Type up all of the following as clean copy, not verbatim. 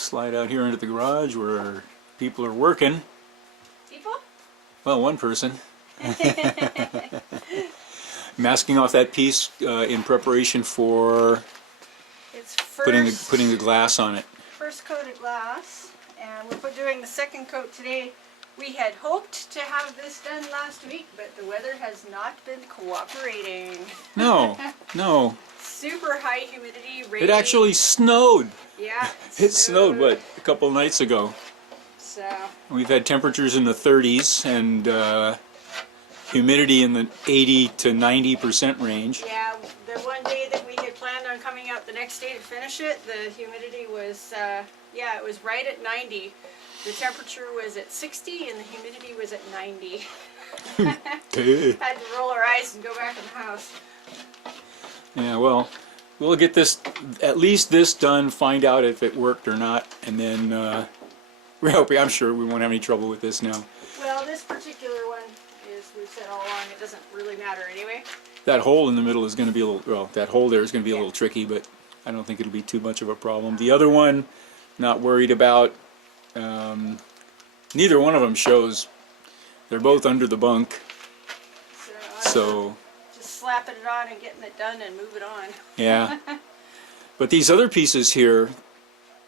slide out here into the garage where people are working. People? Well, one person. Masking off that piece in preparation for It's putting the glass on it. First coat of glass, and we're doing the second coat today. We had hoped to have this done last week, but the weather has not been cooperating. No, no. Super high humidity, rain. It actually snowed. Yeah. It snowed, what, a couple of nights ago. So. We've had temperatures in the 30s and humidity in the 80 to 90% range. Yeah, the one day that we had planned on coming out the next day to finish it, the humidity was, yeah, it was right at 90. The temperature was at 60 and the humidity was at 90. Had to roll our eyes and go back in the house. Yeah, well, we'll get this, at least this done, find out if it worked or not, and then I'm sure we won't have any trouble with this now. Well, this particular one is, we've said all along, it doesn't really matter anyway. That hole in the middle is going to be a little, well, that hole there is going to be a little tricky, but I don't think it'll be too much of a problem. The other one, not worried about. Neither one of them shows. They're both under the bunk. So just slapping it on and getting it done and move it on. Yeah. But these other pieces here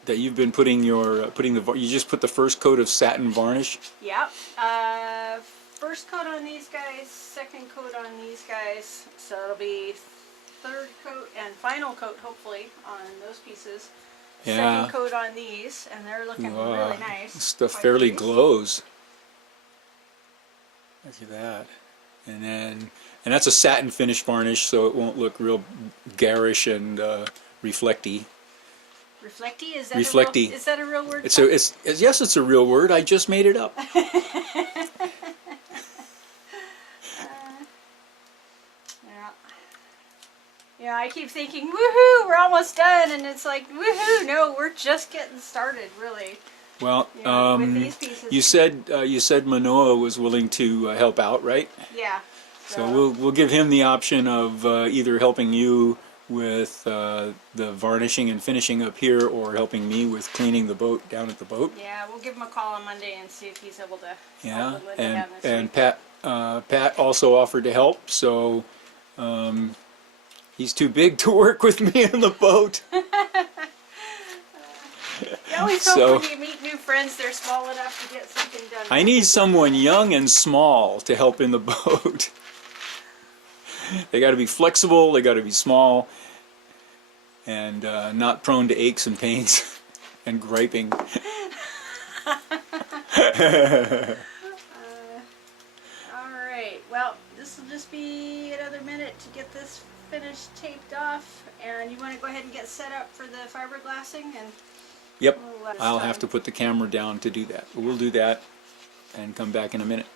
that you've been putting your you just put the first coat of satin varnish. Yep. First coat on these guys, second coat on these guys. So it'll be third coat and final coat hopefully on those pieces. Yeah. Second coat on these, and they're looking really nice. This stuff fairly glows. Look at that. And that's a satin finish varnish, so it won't look real garish and reflecty. Reflecty? Is that reflecty. Is that a real word? Yes, it's a real word. I just made it up. Yeah, I keep thinking, woohoo, we're almost done, and it's like, woohoo, no, we're just getting started, really. Well, with these pieces. you said Manoa was willing to help out, right? Yeah. So we'll give him the option of either helping you with the varnishing and finishing up here, or helping me with cleaning the boat down at the boat. Yeah, we'll give him a call on Monday and see if he's able to. Yeah, help with Linda down this and week. Pat also offered to help, so he's too big to work with me in the boat. You always hope when you meet new friends they're small enough to get something done. I need someone young and small to help in the boat. They got to be flexible, they got to be small, and not prone to aches and pains and griping. Alright, well, this will just be another minute to get this finished, taped off, and you want to go ahead and get set up for the fiberglassing? And Yep, I'll have to put the camera down to do that. But we'll do that and come back in a minute.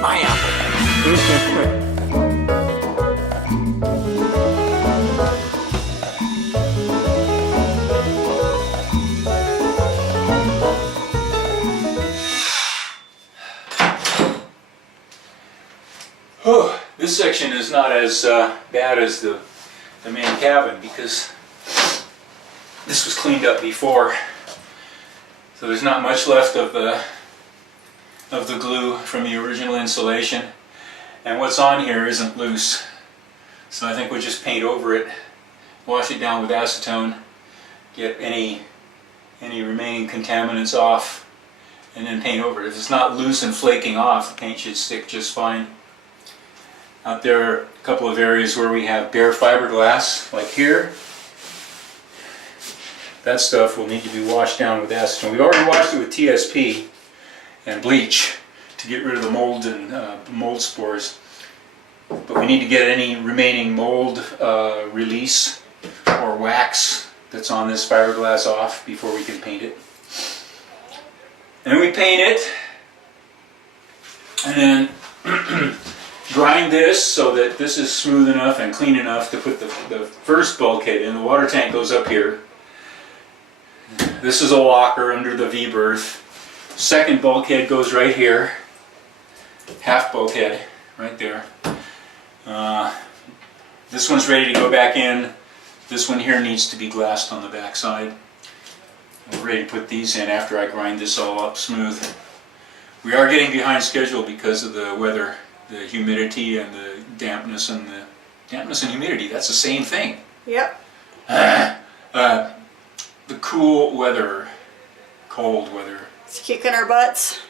My apple. Oh, this section is not as bad as the main cabin because this was cleaned up before, so there's not much left of of the glue from the original insulation, and what's on here isn't loose. So I think we'll just paint over it, wash it down with acetone, get any remaining contaminants off, and then paint over it. If it's not loose and flaking off, the paint should stick just fine. Out there are a couple of areas where we have bare fiberglass, like here. That stuff will need to be washed down with acetone. We've already washed it with TSP and bleach to get rid of the mold and mold spores. But we need to get any remaining mold release or wax that's on this fiberglass off before we can paint it. And we paint it, and then grind this so that this is smooth enough and clean enough to put the first bulkhead in. The water tank goes up here. This is a locker under the V-berth. Second bulkhead goes right here. Half bulkhead right there. This one's ready to go back in. This one here needs to be glassed on the back side. We're ready to put these in after I grind this all up smooth. We are getting behind schedule because of the weather, the humidity and the dampness and humidity. That's the same thing. Yep. The cool weather, cold weather. It's kicking our butts.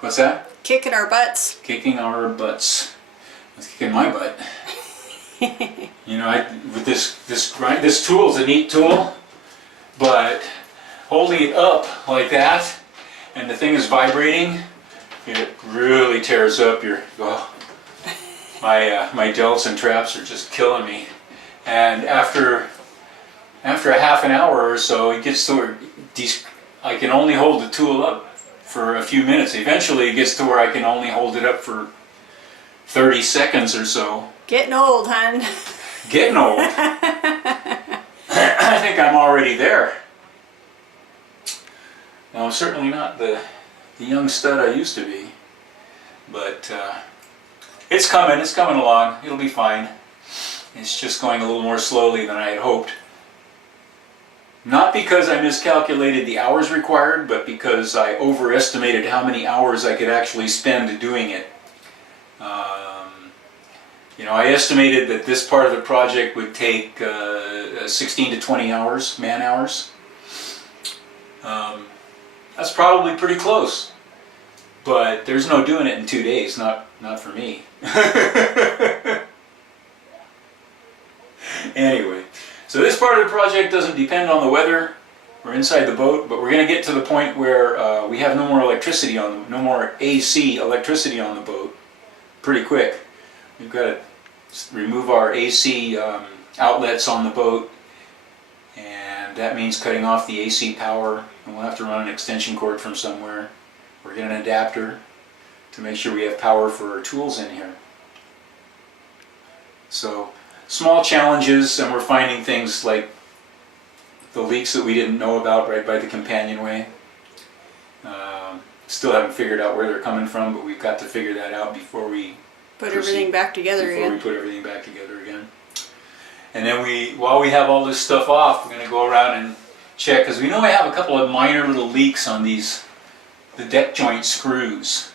What's that? Kicking our butts. Kicking our butts. It's kicking my butt. You know, with this tool is a neat tool, but holding it up like that, and the thing is vibrating, it really tears up your. Oh, my delts and traps are just killing me. And after a half an hour or so, it gets to where I can only hold the tool up for a few minutes. Eventually, it gets to where I can only hold it up for 30 seconds or so. Getting old, hon. Getting old. I think I'm already there. Now, I'm certainly not the young stud I used to be, but it's coming along. It'll be fine. It's just going a little more slowly than I had hoped. Not because I miscalculated the hours required, but because I overestimated how many hours I could actually spend doing it. You know, I estimated that this part of the project would take 16 to 20 hours, man hours. That's probably pretty close, but there's no doing it in 2 days, not for me. Anyway, so this part of the project doesn't depend on the weather. We're inside the boat, but we're going to get to the point where we have no more electricity no more AC electricity on the boat pretty quick. We've got to remove our AC outlets on the boat, and that means cutting off the AC power, and we'll have to run an extension cord from somewhere or get an adapter to make sure we have power for our tools in here. So small challenges, and we're finding things like the leaks that we didn't know about right by the companionway. Still haven't figured out where they're coming from, but we've got to figure that out before we put everything back together again. Before we put everything back together again. And then while we have all this stuff off, we're going to go around and check, because we know I have a couple of minor little leaks on the deck joint screws.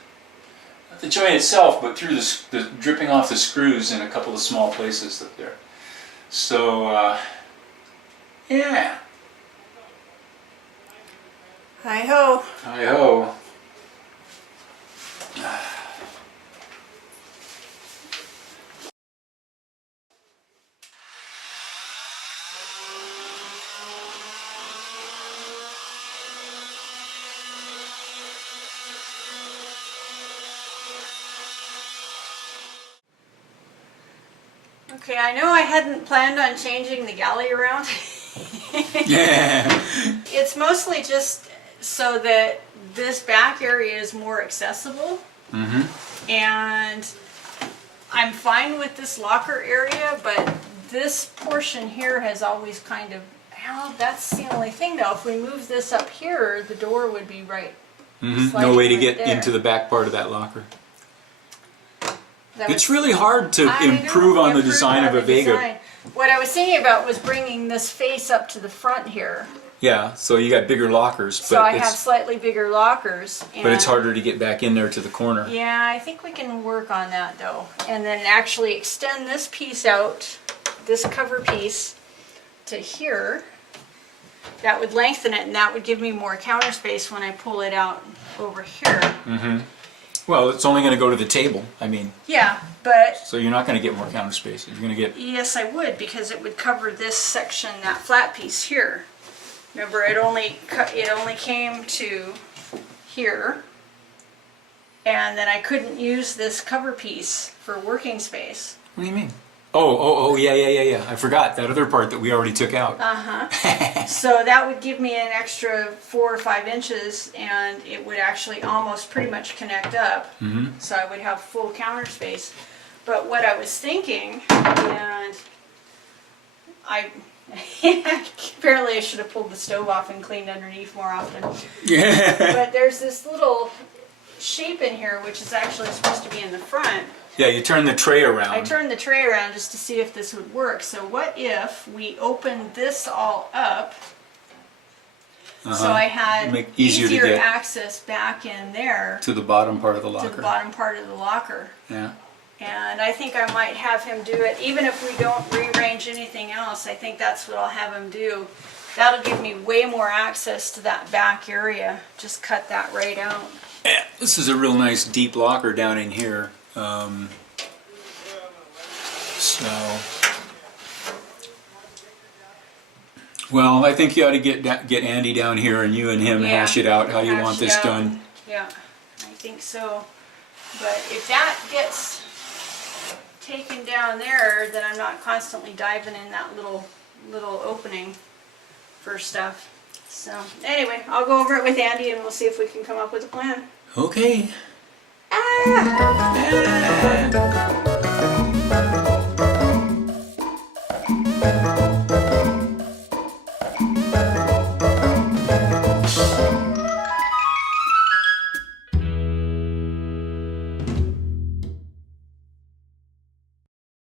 Not the joint itself, but through the dripping off the screws in a couple of small places up there. So, yeah. Hi-ho. Hi-ho. Okay, I know I hadn't planned on changing the galley around. Yeah. It's mostly just so that this back area is more accessible. Mm-hmm. And I'm fine with this locker area, but this portion here has always kind of, well, that's the only thing though. If we move this up here, the door would be right. Mm-hmm. No way to right get there. into the back part of that locker. That It's was- really hard to I improve know, on the improve design on of a the Vega. design. What I was thinking about was bringing this face up to the front here Yeah, so you got bigger lockers, So I have slightly bigger lockers. And but it's harder to get back in there to the corner. yeah, I think we can work on that though. And then actually extend this piece out, this cover piece, to here. That would lengthen it and that would give me more counter space when I pull it out over here. Mm-hmm. Well, it's only going to go to the table. I mean, Yeah, but so you're not going to get more counter space. You're going to get... yes, I would, because it would cover this section, that flat piece here. Remember, it only came to here, and then I couldn't use this cover piece for working space. What do you mean? Oh, yeah. I forgot that other part that we already took out. So that would give me an extra 4 or 5 inches, and it would actually almost pretty much connect up. So I would have full counter space. But what I was thinking, and apparently I should have pulled the stove off and cleaned underneath more often. Yeah. But there's this little shape in here which is actually supposed to be in the front. Yeah, you turn the tray around. I turned the tray around just to see if this would work. So what if we opened this all up so I had Make easier to get access back in there to the bottom part of the locker. to the bottom part of the locker. Yeah. And I think I might have him do it, even if we don't rearrange anything else. I think that's what I'll have him do. That'll give me way more access to that back area. Just cut that right out. Yeah, this is a real nice deep locker down in here. Well, I think you ought to get Andy down here and you and him hash it out how you want this done. Yeah, I think so. But if that gets taken down there, then I'm not constantly diving in that little opening for stuff. So anyway, I'll go over it with Andy and we'll see if we can come up with a plan. Okay. Ah!